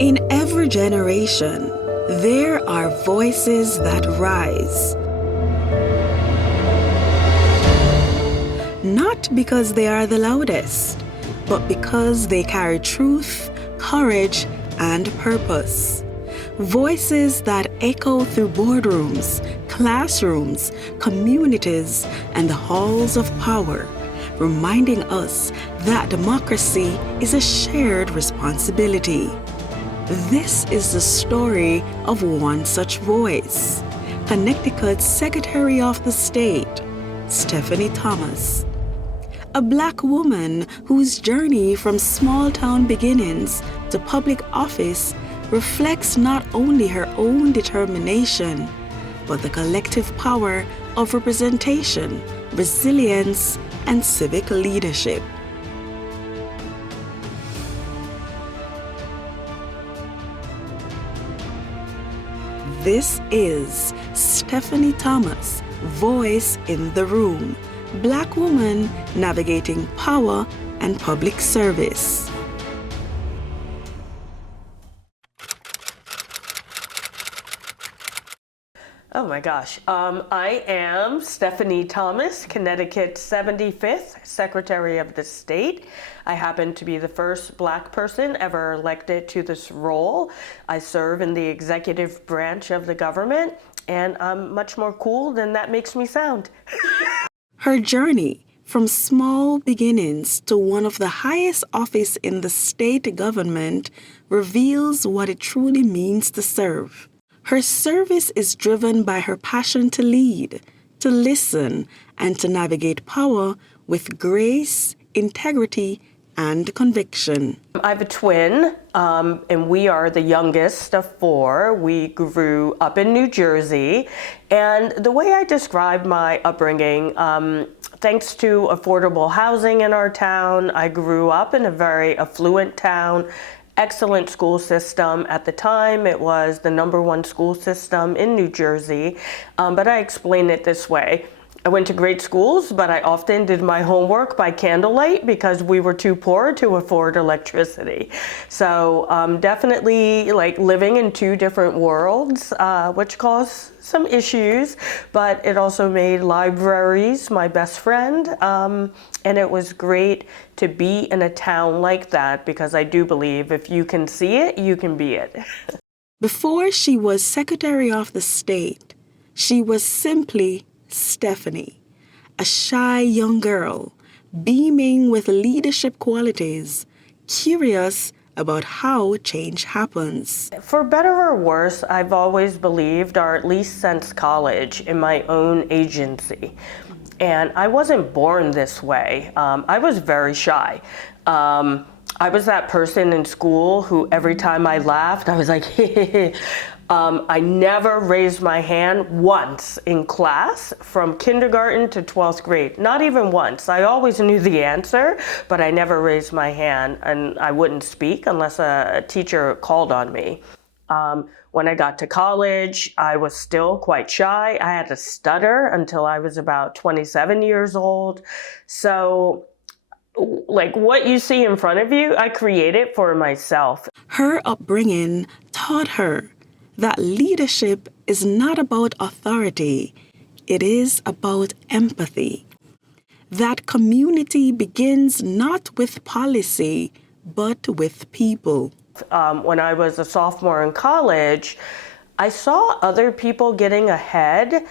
In every generation, there are voices that rise. Not because they are the loudest, but because they carry truth, courage, and purpose. Voices that echo through boardrooms, classrooms, communities, and the halls of power, reminding us that democracy is a shared responsibility. This is the story of one such voice, Connecticut Secretary of the State, Stephen Thomas. A Black woman whose journey from small-town beginnings to public office reflects not only her own determination, but the collective power of representation, resilience, and civic leadership. This is Stephanie Thomas, Voice in the Room, Black woman navigating power and public service. Oh my gosh. I am Stephanie Thomas, Connecticut 75th Secretary of the State. I happen to be the first Black person ever elected to this role. I serve in the executive branch of the government, and I'm much more cool than that makes me sound. Her journey from small beginnings to one of the highest office in the state government reveals what it truly means to serve. Her service is driven by her passion to lead, to listen, and to navigate power with grace, integrity, and conviction. I have a twin, and we are the youngest of four. We grew up in New Jersey, and the way I describe my upbringing, thanks to affordable housing in our town, I grew up in a very affluent town. Excellent school system. At the time, it was the #1 school system in New Jersey, but I explain it this way. I went to great schools, but I often did my homework by candlelight because we were too poor to afford electricity. So definitely like living in two different worlds, which caused some issues, but it also made libraries my best friend. And it was great to be in a town like that because I do believe if you can see it, you can be it. Before she was Secretary of the State, she was simply Stephanie, a shy young girl, beaming with leadership qualities, curious about how change happens. For better or worse, I've always believed, or at least since college, in my own agency. And I wasn't born this way. I was very shy. I was that person in school who every time I laughed, I was like, I never raised my hand once in class from kindergarten to 12th grade, not even once. I always knew the answer, but I never raised my hand and I wouldn't speak unless a teacher called on me. When I got to college, I was still quite shy. I had to stutter until I was about 27 years old. So like what you see in front of you, I created for myself. Her upbringing taught her that leadership is not about authority, it is about empathy. That community begins not with policy, but with people. When I was a sophomore in college, I saw other people getting ahead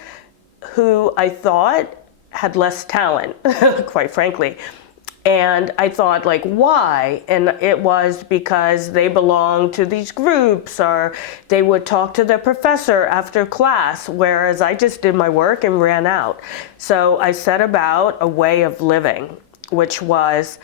who I thought had less talent, quite frankly. And I thought, like, why? And it was because they belonged to these groups or they would talk to the professor after class, whereas I just did my work and ran out. So I set about a way of living, which was,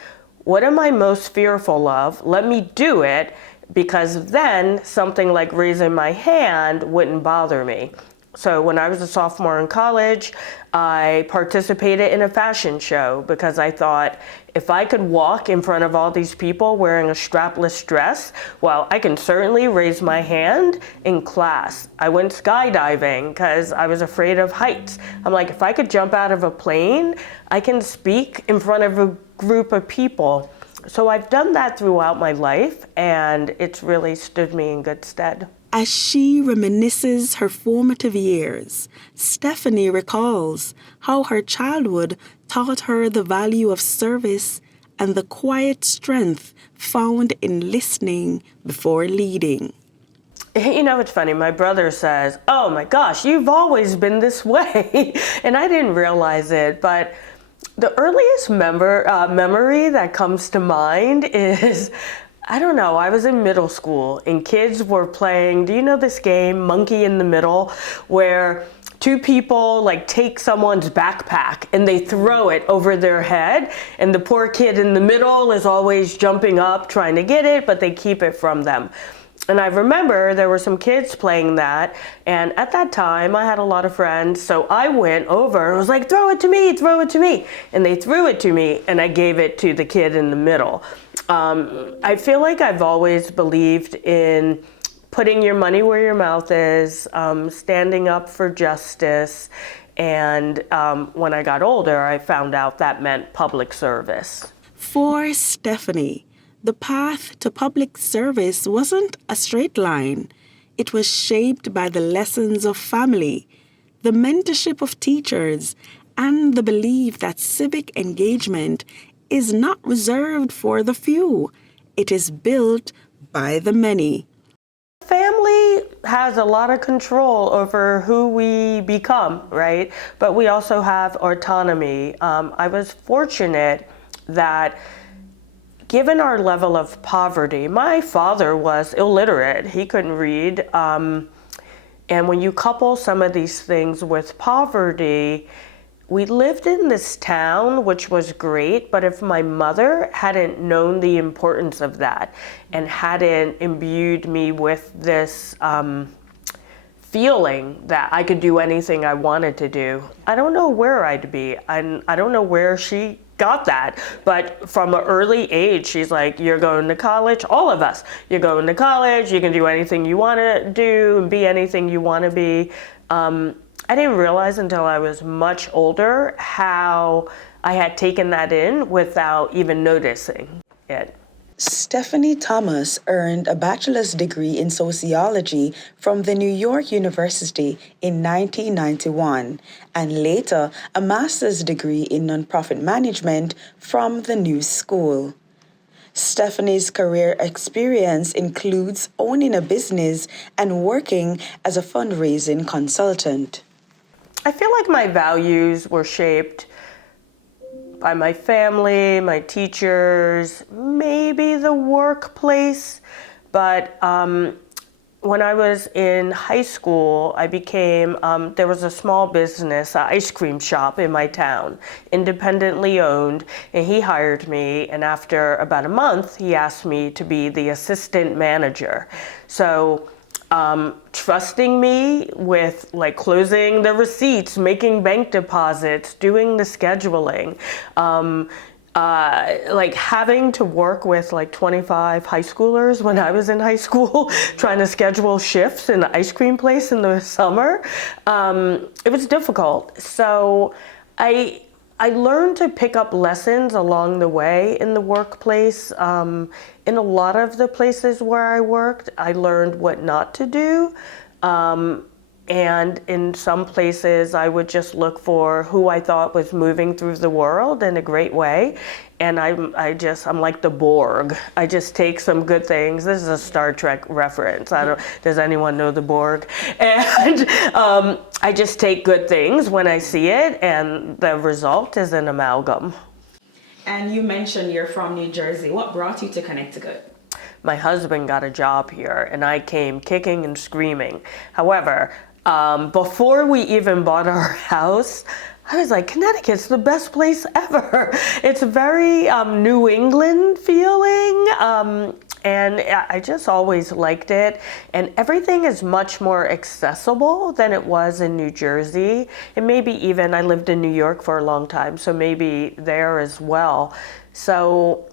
what am I most fearful of? Let me do it, because then something like raising my hand wouldn't bother me. So when I was a sophomore in college, I participated in a fashion show because I thought if I could walk in front of all these people wearing a strapless dress, well, I can certainly raise my hand in class. I went skydiving because I was afraid of heights. I'm like, if I could jump out of a plane, I can speak in front of a group of people. So I've done that throughout my life, and it's really stood me in good stead. As she reminisces her formative years, Stephanie recalls how her childhood taught her the value of service and the quiet strength found in listening before leading. You know, it's funny, my brother says, "Oh my gosh, you've always been this way." And I didn't realize it, but the earliest memory that comes to mind is, I don't know, I was in middle school and kids were playing, do you know this game, Monkey in the Middle, where two people like take someone's backpack and they throw it over their head, and the poor kid in the middle is always jumping up trying to get it, but they keep it from them. And I remember there were some kids playing that, and at that time I had a lot of friends, so I went over and was like, throw it to me, throw it to me. And they threw it to me, and I gave it to the kid in the middle. I feel like I've always believed in putting your money where your mouth is, standing up for justice, and when I got older, I found out that meant public service. For Stephanie, the path to public service wasn't a straight line. It was shaped by the lessons of family, the mentorship of teachers, and the belief that civic engagement is not reserved for the few. It is built by the many. Family has a lot of control over who we become, right? But we also have autonomy. I was fortunate that given our level of poverty, my father was illiterate. He couldn't read. And when you couple some of these things with poverty, we lived in this town, which was great, but if my mother hadn't known the importance of that and hadn't imbued me with this feeling that I could do anything I wanted to do, I don't know where I'd be. I don't know where she got that, but from an early age, she's like, you're going to college, all of us, you're going to college, you can do anything you want to do and be anything you want to be. I didn't realize until I was much older how I had taken that in without even noticing it. Stephanie Thomas earned a bachelor's degree in sociology from the New York University in 1991 and later a master's degree in nonprofit management from the New School. Stephanie's career experience includes owning a business and working as a fundraising consultant. I feel like my values were shaped by my family, my teachers, maybe the workplace. But when I was in high school, I became, there was a small business, an ice cream shop in my town, independently owned, and he hired me. And after about a month, he asked me to be the assistant manager. So trusting me with like closing the receipts, making bank deposits, doing the scheduling, like having to work with like 25 high schoolers when I was in high school, trying to schedule shifts in the ice cream place in the summer. It was difficult. So I learned to pick up lessons along the way in the workplace. In a lot of the places where I worked, I learned what not to do. And in some places, I would just look for who I thought was moving through the world in a great way. And I'm like the Borg. I just take some good things. This is a Star Trek reference. Does anyone know the Borg? And I just take good things when I see it, and the result is an amalgam. And you mentioned you're from New Jersey. What brought you to Connecticut? My husband got a job here, and I came kicking and screaming. However, before we even bought our house, I was like, Connecticut's the best place ever. It's very New England feeling. And I just always liked it. And everything is much more accessible than it was in New Jersey. And maybe even, I lived in New York for a long time, so maybe there as well. So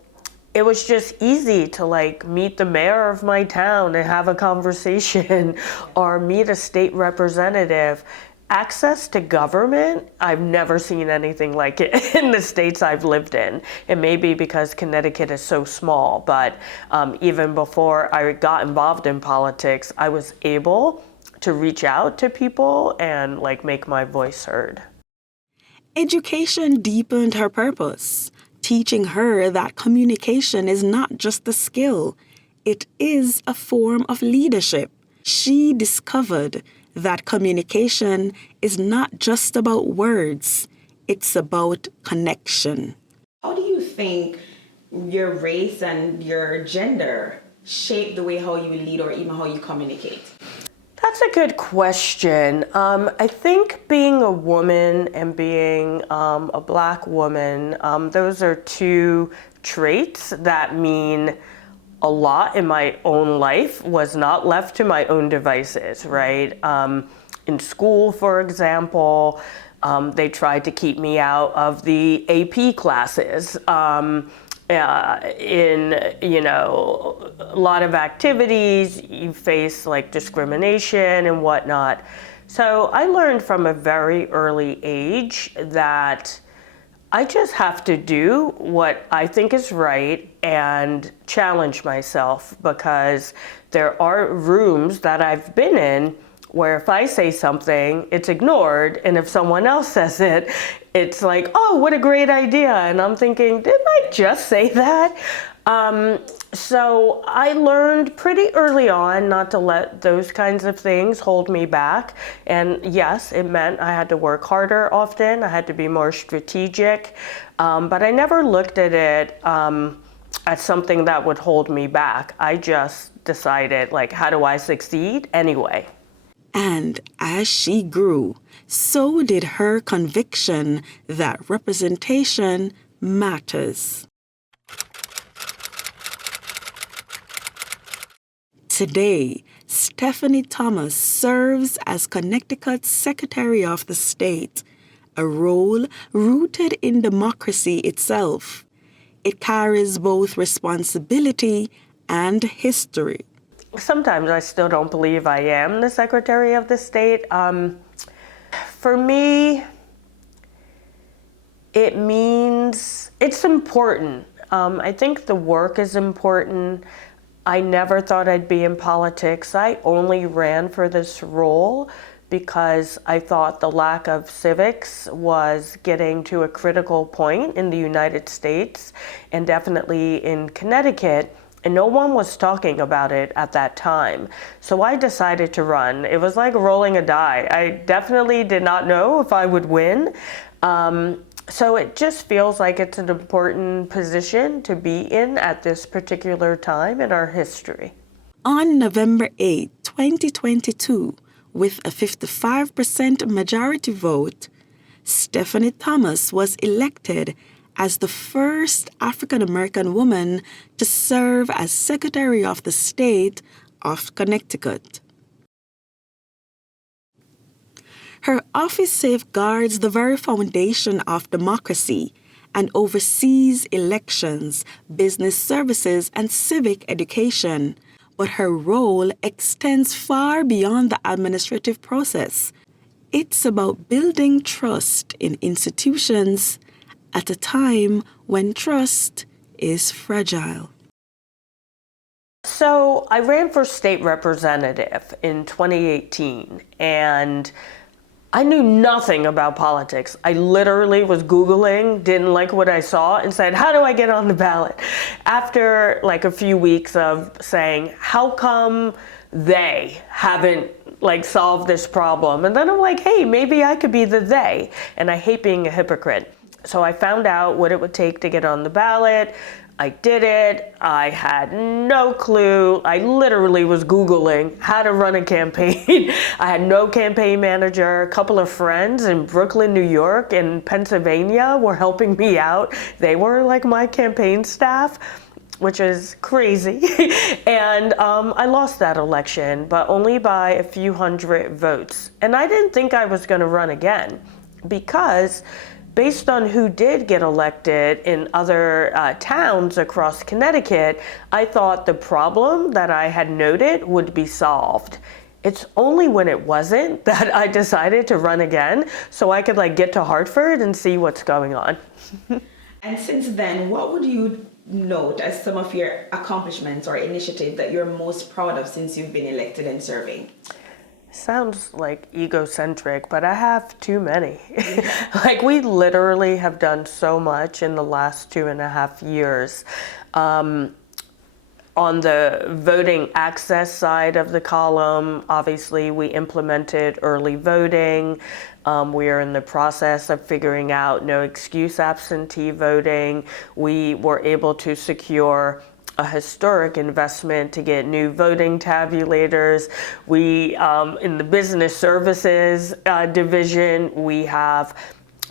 it was just easy to like meet the mayor of my town and have a conversation or meet a state representative. Access to government, I've never seen anything like it in the states I've lived in. It may be because Connecticut is so small, but even before I got involved in politics, I was able to reach out to people and like make my voice heard. Education deepened her purpose, teaching her that communication is not just a skill, it is a form of leadership. She discovered that communication is not just about words, it's about connection. How do you think your race and your gender shape the way how you lead or even how you communicate? That's a good question. I think being a woman and being a Black woman, those are two traits that mean a lot in my own life, was not left to my own devices, right? In school, for example, they tried to keep me out of the AP classes. In, a lot of activities, you face like discrimination and whatnot. So I learned from a very early age that I just have to do what I think is right and challenge myself, because there are rooms that I've been in where if I say something, it's ignored, and if someone else says it, it's like, oh, what a great idea. And I'm thinking, didn't I just say that? So I learned pretty early on not to let those kinds of things hold me back. And yes, it meant I had to work harder often. I had to be more strategic. But I never looked at it as something that would hold me back. I just decided, like, how do I succeed anyway? And as she grew, so did her conviction that representation matters. Today, Stephanie Thomas serves as Connecticut Secretary of the State, a role rooted in democracy itself. It carries both responsibility and history. Sometimes I still don't believe I am the Secretary of the State. For me, it means it's important. I think the work is important. I never thought I'd be in politics. I only ran for this role because I thought the lack of civics was getting to a critical point in the United States and definitely in Connecticut. And no one was talking about it at that time. So I decided to run. It was like rolling a die. I definitely did not know if I would win. So it just feels like it's an important position to be in at this particular time in our history. On November 8, 2022, with a 55% majority vote, Stephanie Thomas was elected as the first African-American woman to serve as Secretary of the State of Connecticut. Her office safeguards the very foundation of democracy and oversees elections, business services, and civic education. But her role extends far beyond the administrative process. It's about building trust in institutions at a time when trust is fragile. So I ran for state representative in 2018, and I knew nothing about politics. I literally was Googling, didn't like what I saw, and said, how do I get on the ballot? After like a few weeks of saying, how come they haven't solved this problem? And then I'm like, hey, maybe I could be the they. And I hate being a hypocrite. So I found out what it would take to get on the ballot. I did it. I had no clue. I literally was Googling how to run a campaign. I had no campaign manager. A couple of friends in Brooklyn, New York, and Pennsylvania were helping me out. They were like my campaign staff. which is crazy. And I lost that election, but only by a few hundred votes. And I didn't think I was going to run again because based on who did get elected in other towns across Connecticut, I thought the problem that I had noted would be solved. It's only when it wasn't that I decided to run again so I could get to Hartford and see what's going on. And since then, what would you note as some of your accomplishments or initiatives that you're most proud of since you've been elected and serving? Sounds egocentric, but I have too many. We literally have done so much in the last 2.5 years. On the voting access side of the column, obviously we implemented early voting. We are in the process of figuring out no excuse absentee voting. We were able to secure a historic investment to get new voting tabulators. We, in the business services division, we have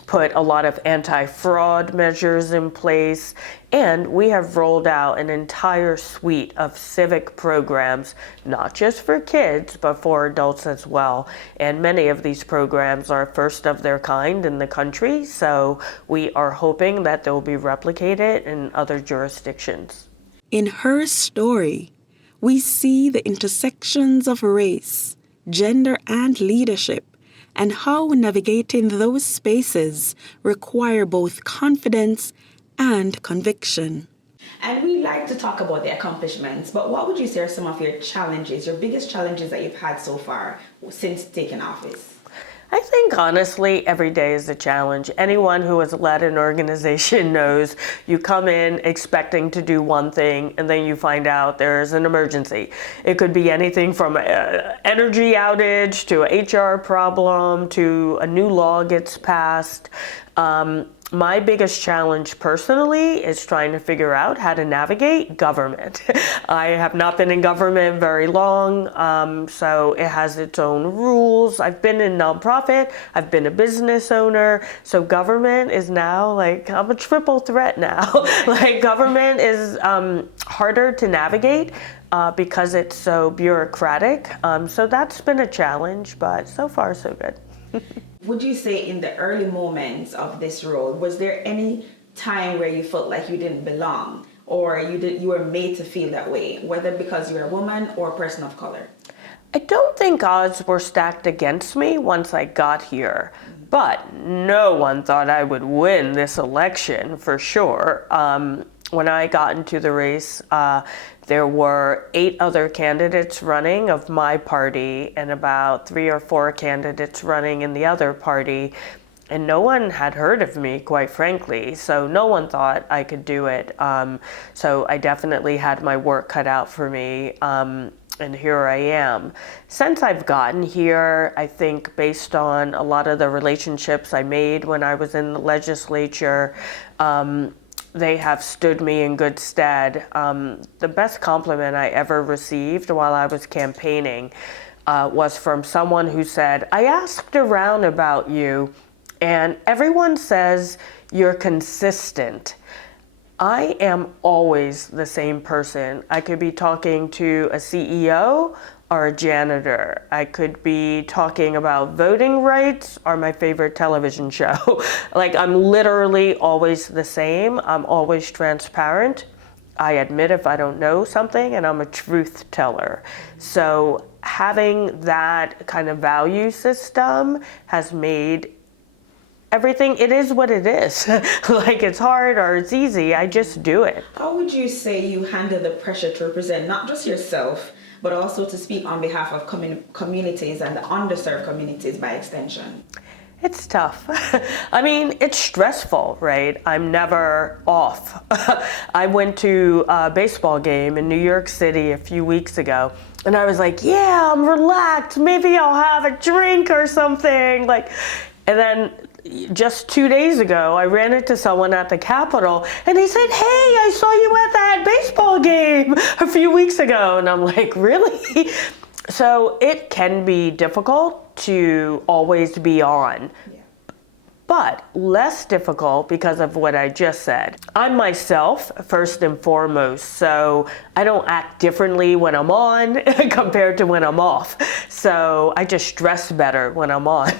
put a lot of anti-fraud measures in place, and we have rolled out an entire suite of civic programs, not just for kids, but for adults as well. And many of these programs are first of their kind in the country, so we are hoping that they'll be replicated in other jurisdictions. In her story, we see the intersections of race, gender, and leadership, and how navigating those spaces require both confidence and conviction. And we like to talk about the accomplishments, but what would you say are some of your challenges, your biggest challenges that you've had so far since taking office? I think honestly, every day is a challenge. Anyone who has led an organization knows you come in expecting to do one thing and then you find out there's an emergency. It could be anything from an energy outage to an HR problem to a new law gets passed. My biggest challenge personally is trying to figure out how to navigate government. I have not been in government very long, so it has its own rules. I've been in nonprofit, I've been a business owner, so government is now I'm a triple threat now. Government is harder to navigate because it's so bureaucratic. So that's been a challenge, but so far so good. Would you say in the early moments of this role, was there any time where you felt like you didn't belong or you were made to feel that way, whether because you're a woman or a person of color? I don't think odds were stacked against me once I got here, but no one thought I would win this election for sure. When I got into the race, there were 8 other candidates running of my party and about 3 or 4 candidates running in the other party. And no one had heard of me, quite frankly. So no one thought I could do it. So I definitely had my work cut out for me. And here I am. Since I've gotten here, I think based on a lot of the relationships I made when I was in the legislature, they have stood me in good stead. The best compliment I ever received while I was campaigning was from someone who said, I asked around about you and everyone says you're consistent. I am always the same person. I could be talking to a CEO or a janitor. I could be talking about voting rights or my favorite television show. I'm literally always the same. I'm always transparent. I admit if I don't know something, and I'm a truth teller. So having that kind of value system has made everything, it is what it is. It's hard or it's easy, I just do it. How would you say you handle the pressure to represent not just yourself, but also to speak on behalf of communities and the underserved communities by extension? It's tough. I mean, it's stressful, right? I'm never off. I went to a baseball game in New York City a few weeks ago, and I was like, yeah, I'm relaxed. Maybe I'll have a drink or something. And then just 2 days ago, I ran into someone at the Capitol and he said, hey, I saw you at that baseball game a few weeks ago. And I'm like, really? So it can be difficult to always be on. Yeah. but less difficult because of what I just said. I'm myself first and foremost, so I don't act differently when I'm on compared to when I'm off. So I just dress better when I'm on.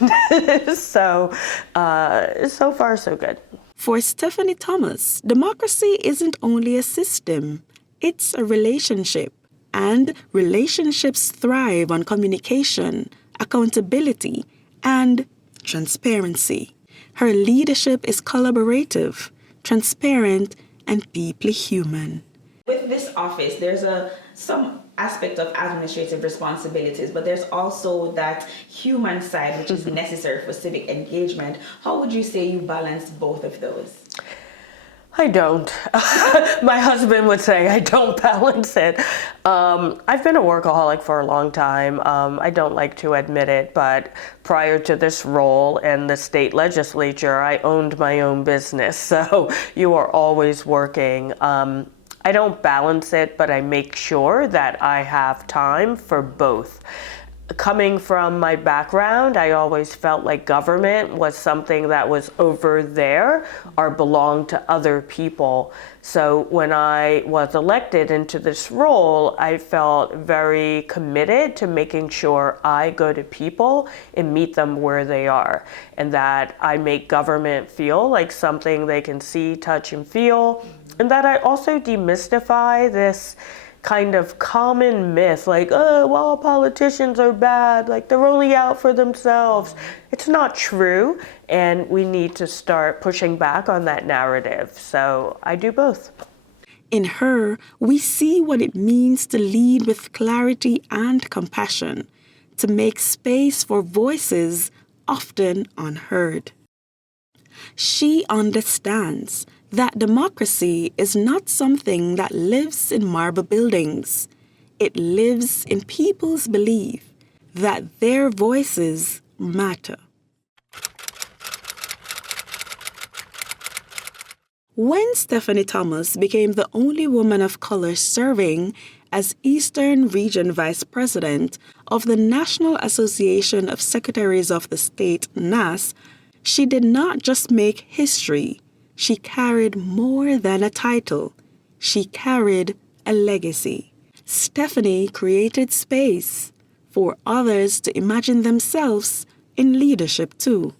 So far so good. For Stephanie Thomas, democracy isn't only a system, it's a relationship. And relationships thrive on communication, accountability, and transparency. Her leadership is collaborative, transparent, and deeply human. With this office, there's some aspect of administrative responsibilities, but there's also that human side which is necessary for civic engagement. How would you say you balance both of those? I don't. My husband would say I don't balance it. I've been a workaholic for a long time. I don't like to admit it, but prior to this role in the state legislature, I owned my own business. So you are always working. I don't balance it, but I make sure that I have time for both. Coming from my background, I always felt like government was something that was over there or belonged to other people. So when I was elected into this role, I felt very committed to making sure I go to people and meet them where they are, and that I make government feel like something they can see, touch, and feel, and that I also demystify this kind of common myth, like, oh, well, politicians are bad, like they're only out for themselves. It's not true, and we need to start pushing back on that narrative. So I do both. In her, we see what it means to lead with clarity and compassion, to make space for voices often unheard. She understands that democracy is not something that lives in marble buildings. It lives in people's belief that their voices matter. When Stephanie Thomas became the only woman of color serving as Eastern Region Vice President of the National Association of Secretaries of the State, NAS, she did not just make history. She carried more than a title. She carried a legacy. Stephanie created space for others to imagine themselves in leadership too.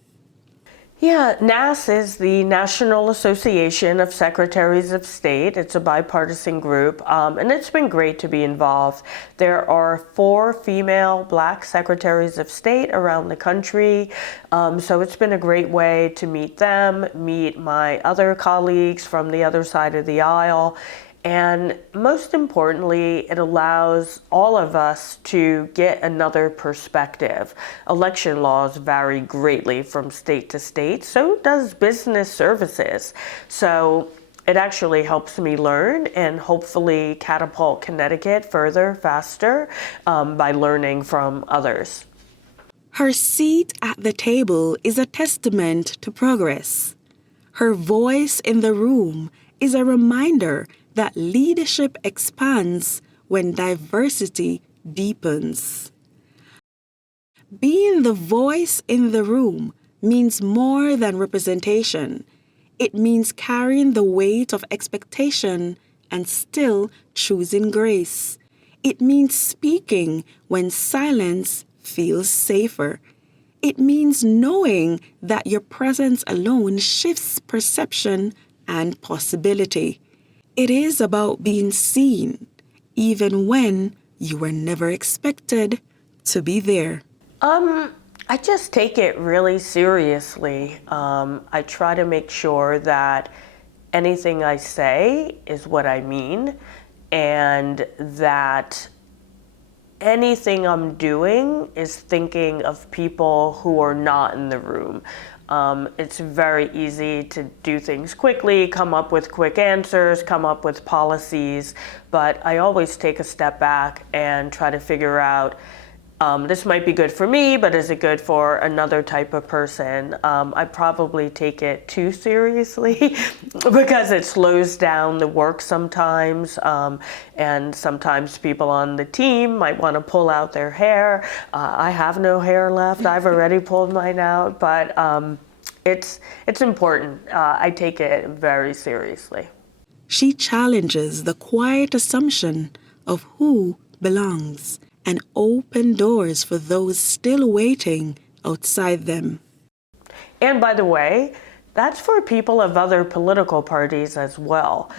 Yeah, NAS is the National Association of Secretaries of State. It's a bipartisan group, and it's been great to be involved. There are 4 female Black Secretaries of State around the country, so it's been a great way to meet them, meet my other colleagues from the other side of the aisle. And most importantly, it allows all of us to get another perspective. Election laws vary greatly from state to state, so does business services. So it actually helps me learn and hopefully catapult Connecticut further, faster, by learning from others. Her seat at the table is a testament to progress. Her voice in the room is a reminder that leadership expands when diversity deepens. Being the voice in the room means more than representation. It means carrying the weight of expectation and still choosing grace. It means speaking when silence feels safer. It means knowing that your presence alone shifts perception and possibility. It is about being seen, even when you were never expected to be there. I just take it really seriously. I try to make sure that anything I say is what I mean, and that anything I'm doing is thinking of people who are not in the room. It's very easy to do things quickly, come up with quick answers, come up with policies, but I always take a step back and try to figure out, this might be good for me, but is it good for another type of person? I probably take it too seriously because it slows down the work sometimes, and sometimes people on the team might want to pull out their hair. I have no hair left. I've already pulled mine out, but it's important. I take it very seriously. She challenges the quiet assumption of who belongs and open doors for those still waiting outside them. And by the way, that's for people of other political parties as well.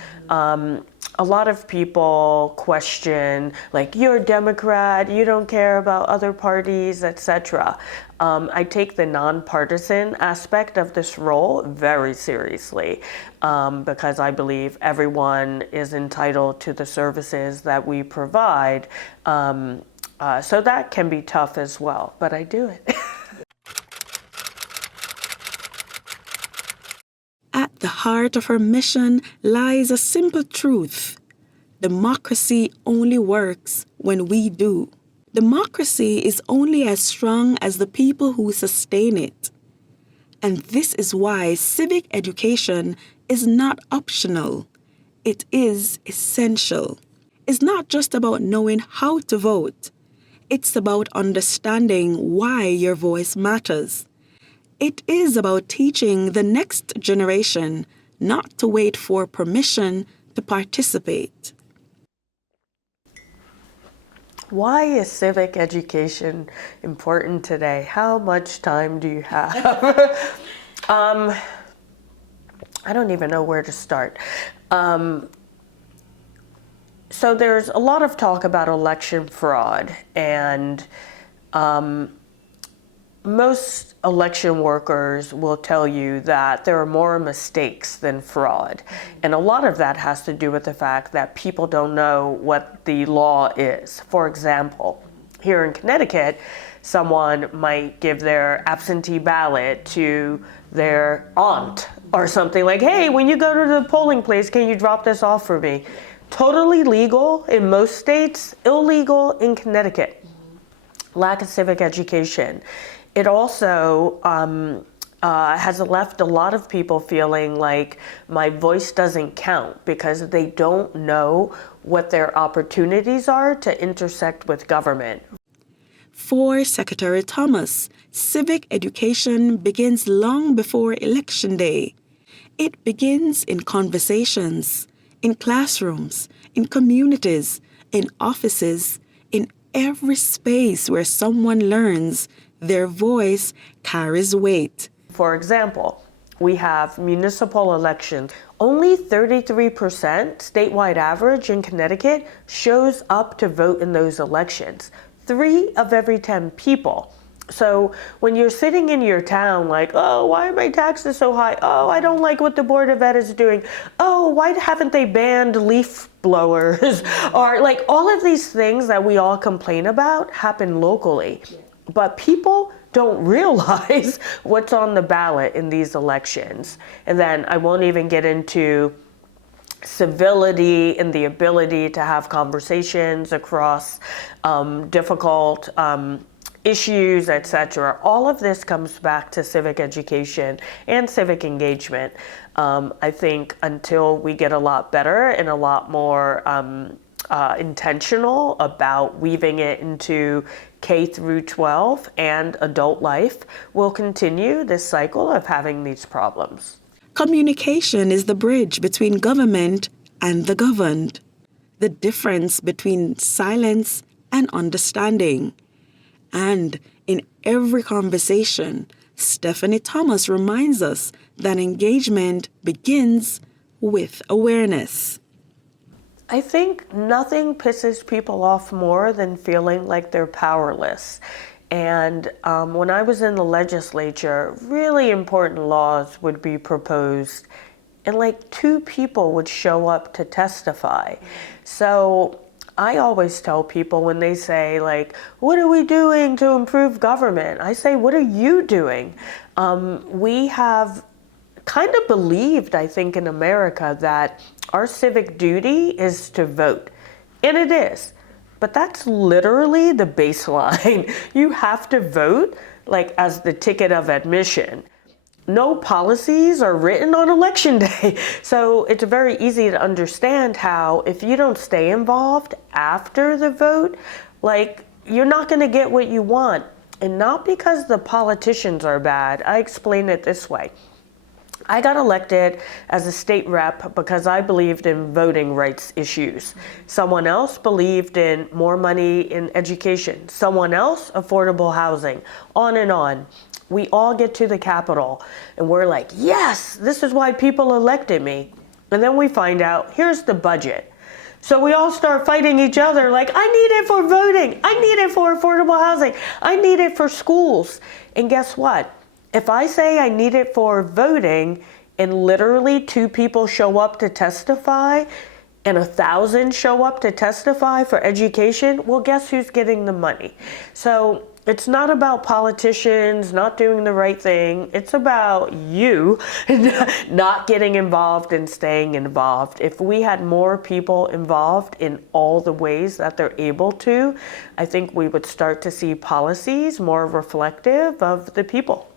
A lot of people question, like, you're a Democrat, you don't care about other parties, etc. I take the nonpartisan aspect of this role very seriously because I believe everyone is entitled to the services that we provide. So that can be tough as well, but I do it. At the heart of her mission lies a simple truth. Democracy only works when we do. Democracy is only as strong as the people who sustain it. And this is why civic education is not optional. It is essential. It's not just about knowing how to vote. It's about understanding why your voice matters. It is about teaching the next generation not to wait for permission to participate. Why is civic education important today? How much time do you have? I don't even know where to start. So there's a lot of talk about election fraud, and most election workers will tell you that there are more mistakes than fraud. And a lot of that has to do with the fact that people don't know what the law is. For example, here in Connecticut, someone might give their absentee ballot to their aunt or something like, hey, when you go to the polling place, can you drop this off for me? Totally legal in most states, illegal in Connecticut. Lack of civic education. It also has left a lot of people feeling like my voice doesn't count because they don't know what their opportunities are to intersect with government. For Secretary Thomas, civic education begins long before Election Day. It begins in conversations, in classrooms, in communities, in offices, in every space where someone learns their voice carries weight. For example, we have municipal elections. Only 33% statewide average in Connecticut shows up to vote in those elections. 3 of every 10 people. So when you're sitting in your town like, oh, why are my taxes so high? Oh, I don't like what the Board of Ed is doing. Oh, why haven't they banned leaf blowers? Or like all of these things that we all complain about happen locally. But people don't realize what's on the ballot in these elections. And then I won't even get into civility and the ability to have conversations across difficult issues, etc. All of this comes back to civic education and civic engagement. I think until we get a lot better and a lot more intentional about weaving it into K through 12 and adult life, we'll continue this cycle of having these problems. Communication is the bridge between government and the governed, the difference between silence and understanding. And in every conversation, Stephanie Thomas reminds us that engagement begins with awareness. I think nothing pisses people off more than feeling like they're powerless. And when I was in the legislature, really important laws would be proposed and like 2 people would show up to testify. So I always tell people when they say like, what are we doing to improve government? I say, what are you doing? We have kind of believed, I think, in America that our civic duty is to vote. And it is. But that's literally the baseline. You have to vote like as the ticket of admission. No policies are written on election day. So it's very easy to understand how if you don't stay involved after the vote, like you're not going to get what you want. And not because the politicians are bad. I explain it this way. I got elected as a state rep because I believed in voting rights issues. Someone else believed in more money in education. Someone else, affordable housing, on and on. We all get to the Capitol and we're like, yes, this is why people elected me. And then we find out, here's the budget. So we all start fighting each other like, I need it for voting. I need it for affordable housing. I need it for schools. And guess what? If I say I need it for voting and literally 2 people show up to testify and 1,000 show up to testify for education, well, guess who's getting the money? So it's not about politicians not doing the right thing. It's about you not getting involved and staying involved. If we had more people involved in all the ways that they're able to, I think we would start to see policies more reflective of the people.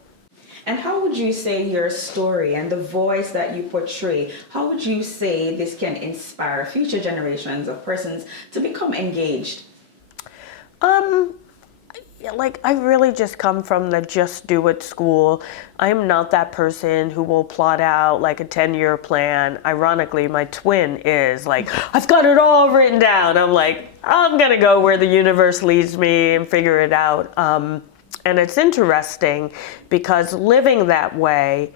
And how would you say your story and the voice that you portray, how would you say this can inspire future generations of persons to become engaged? Like, I really just come from the just do it school. I am not that person who will plot out like a 10-year plan. Ironically, my twin is like, I've got it all written down. I'm like, I'm gonna go where the universe leads me and figure it out. And it's interesting because living that way,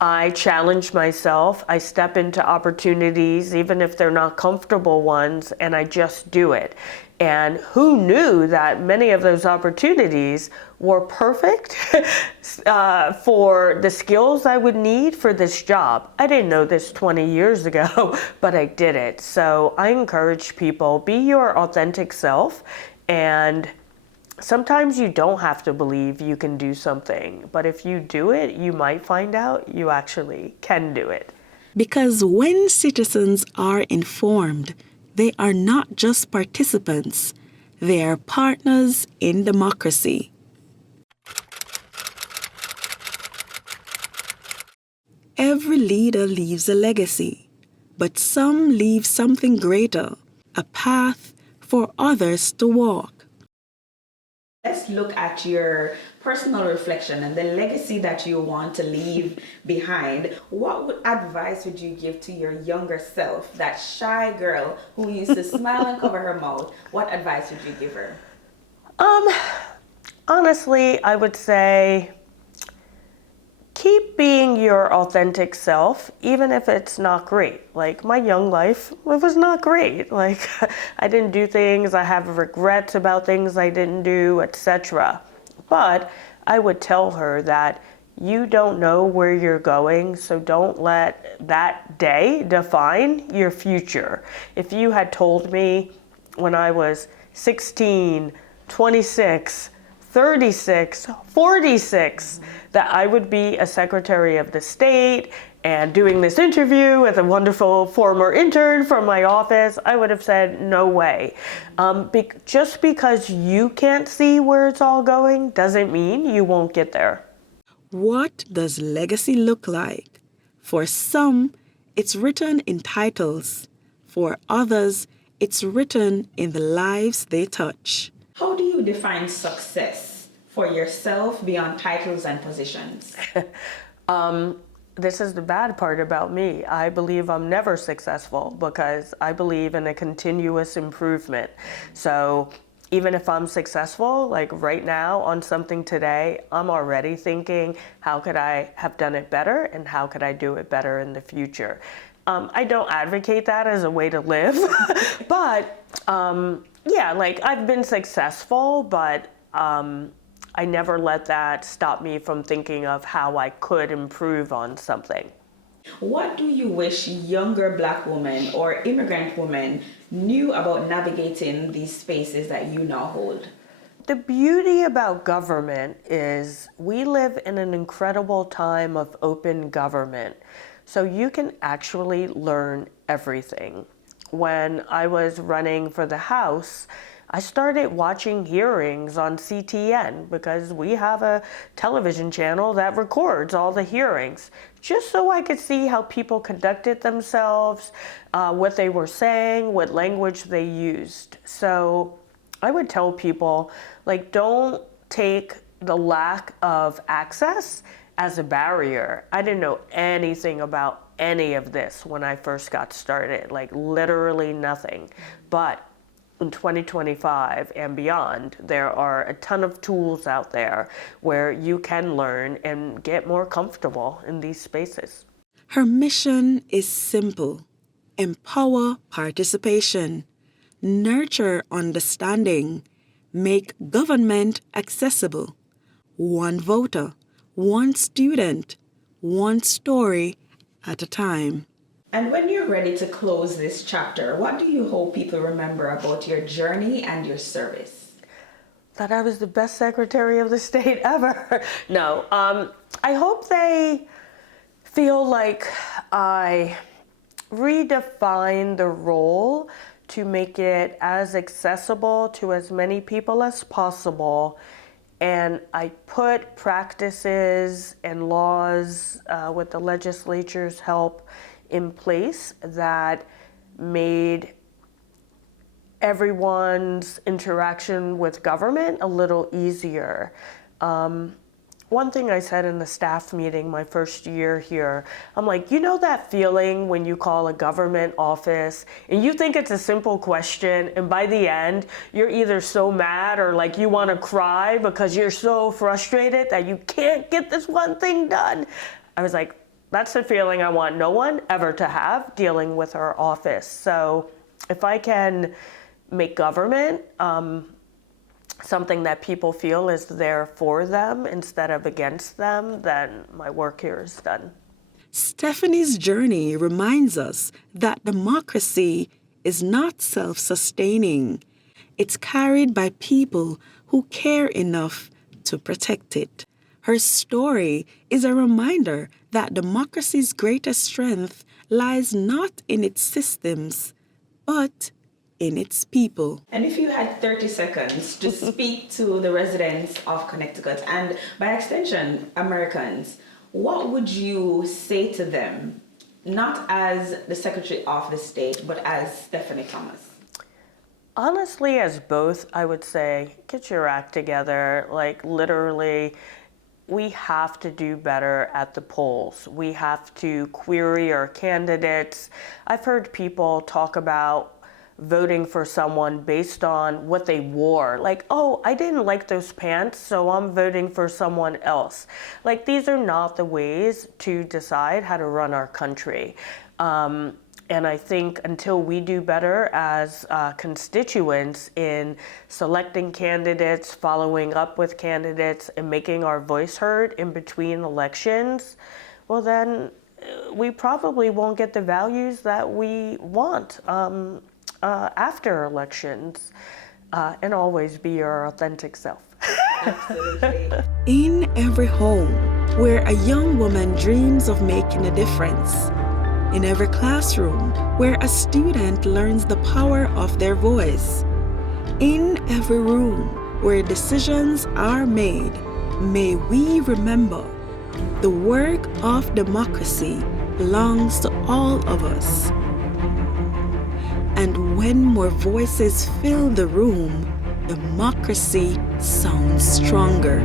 I challenge myself, I step into opportunities, even if they're not comfortable ones, and I just do it. And who knew that many of those opportunities were perfect for the skills I would need for this job? I didn't know this 20 years ago, but I did it. So I encourage people, be your authentic self, and sometimes you don't have to believe you can do something, but if you do it, you might find out you actually can do it. Because when citizens are informed, they are not just participants, they are partners in democracy. Every leader leaves a legacy, but some leave something greater, a path for others to walk. Let's look at your personal reflection and the legacy that you want to leave behind. What advice would you give to your younger self, that shy girl who used to smile and cover her mouth? What advice would you give her? Honestly, I would say keep being your authentic self, even if it's not great. Like my young life, it was not great. Like I didn't do things, I have regrets about things I didn't do, etc. But I would tell her that you don't know where you're going, so don't let that day define your future. If you had told me when I was 16, 26, 36, 46, that I would be a Secretary of the State and doing this interview with a wonderful former intern from my office, I would have said, no way. Just because you can't see where it's all going doesn't mean you won't get there. What does legacy look like? For some, it's written in titles. For others, it's written in the lives they touch. How do you define success for yourself beyond titles and positions? This is the bad part about me. I believe I'm never successful because I believe in a continuous improvement. So even if I'm successful, like right now on something today, I'm already thinking, how could I have done it better and how could I do it better in the future? I don't advocate that as a way to live, but yeah, like I've been successful, but I never let that stop me from thinking of how I could improve on something. What do you wish younger Black women or immigrant women knew about navigating these spaces that you now hold? The beauty about government is we live in an incredible time of open government, so you can actually learn everything. When I was running for the House, I started watching hearings on CTN because we have a television channel that records all the hearings, just so I could see how people conducted themselves, what they were saying, what language they used. So I would tell people, like, don't take the lack of access as a barrier. I didn't know anything about any of this when I first got started, like literally nothing. But in 2025 and beyond, there are a ton of tools out there where you can learn and get more comfortable in these spaces. Her mission is simple: empower participation, nurture understanding, make government accessible. One voter, one student, one story at a time. And when you're ready to close this chapter, what do you hope people remember about your journey and your service? That I was the best Secretary of the State ever. No, I hope they feel like I redefined the role to make it as accessible to as many people as possible. And I put practices and laws with the legislature's help in place that made everyone's interaction with government a little easier. One thing I said in the staff meeting my first year here, I'm like, you know that feeling when you call a government office and you think it's a simple question, and by the end, you're either so mad or like you want to cry because you're so frustrated that you can't get this one thing done? I was like, that's the feeling I want no one ever to have dealing with our office. So if I can make government something that people feel is there for them instead of against them, then my work here is done. Stephanie's journey reminds us that democracy is not self-sustaining. It's carried by people who care enough to protect it. Her story is a reminder that democracy's greatest strength lies not in its systems, but in its people. And if you had 30 seconds to speak to the residents of Connecticut and by extension Americans, what would you say to them, not as the Secretary of the State, but as Stephanie Thomas? Honestly, as both, I would say, get your act together. Like literally, we have to do better at the polls. We have to query our candidates. I've heard people talk about voting for someone based on what they wore. Like, oh, I didn't like those pants, so I'm voting for someone else. Like, these are not the ways to decide how to run our country. And I think until we do better as constituents in selecting candidates, following up with candidates, and making our voice heard in between elections, well then we probably won't get the values that we want after elections, and always be your authentic self. Absolutely. In every home where a young woman dreams of making a difference, in every classroom where a student learns the power of their voice, in every room where decisions are made, may we remember the work of democracy belongs to all of us. And when more voices fill the room, democracy sounds stronger.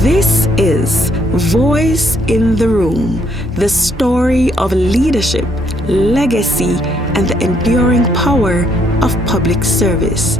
This is Voice in the Room, the story of leadership, legacy, and the enduring power of public service.